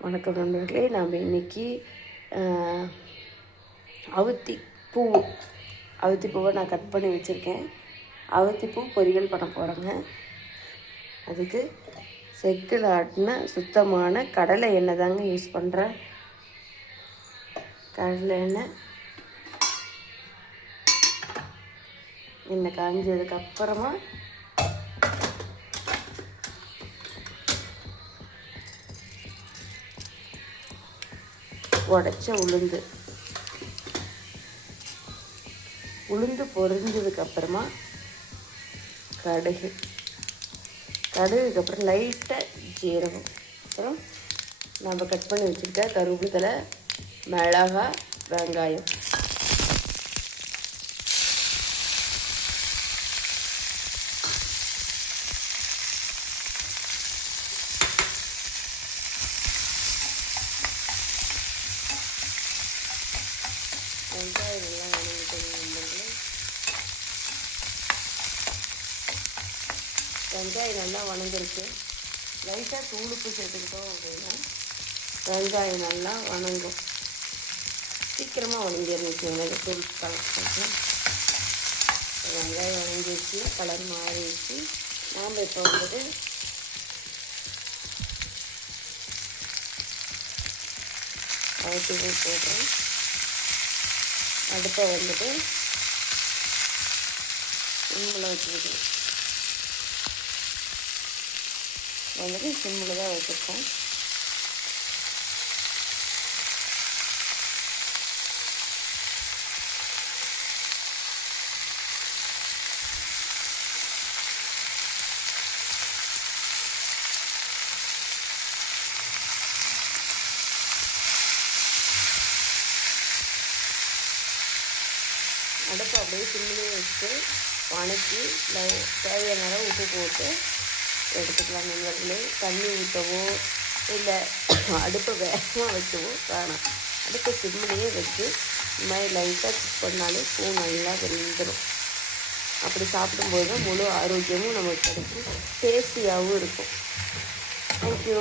வணக்கம் நண்பர்களே நாம் இன்னைக்கு அவுத்தி பூ அவுத்தி பூவை நான் கட் பண்ணி வச்சுருக்கேன். அவுத்தி பூ பொரியல் பண்ண போகிறேங்க அதுக்கு செக்கில் ஆட்டின சுத்தமான கடலை எண்ணெய் தாங்க யூஸ் பண்ணுறேன் கடலை எண்ணெய் எண்ணெய் காஞ்சதுக்கப்புறமா உடச்ச உளுந்து. உளுந்து பொரிஞ்சதுக்கப்புறமா கடுகு. கடுகுக்கு அப்புறம் லைட்டாக ஜீரகம். அப்புறம் நம்ம கட் பண்ணி வச்சுருக்க கருவேப்பிலை மிளகா வெங்காயம். வெங்காயம் நல்லா வணங்கிக்கணும் நண்பர்களே வெங்காயம் நல்லா வணங்கிருக்கு லைட்டாக தூளுப்பு சேர்த்துக்கிட்டோம் அப்படின்னா வெங்காயம் நல்லா வணங்கும். சீக்கிரமாக வணங்கிருந்துச்சு தூள் கலக்கு வெங்காயம் வணங்கிடுச்சு கலர் மாறிடுச்சு. நாம் இப்போ வந்துட்டு அவுத்தி போடுறோம் அடுப்பை வந்துட்டு சிம்மில் வச்சுருக்கோம் வந்துட்டு சிம்மில் தான் வச்சுருக்கோம் அடுப்பு அப்படியே சிம்மிலே வச்சுட்டு வணக்கி லை- தேவையான அளவு உப்பு போட்டு எடுத்துக்கலாம். நண்பர்களே தண்ணி ஊற்றவோ இல்லை அடுப்பை வேகமாக வைக்கவோ வேணாம். அடுப்பை சிம்மிலேயே வச்சு இந்த மாதிரி லைட்டாக குக் பண்ணாலே பூ நல்லா வெந்துடும் அப்படி சாப்பிடும்போது தான் முழு ஆரோக்கியமும் நமக்கு கிடைக்கும். டேஸ்டியாகவும் இருக்கும். தேங்க்யூ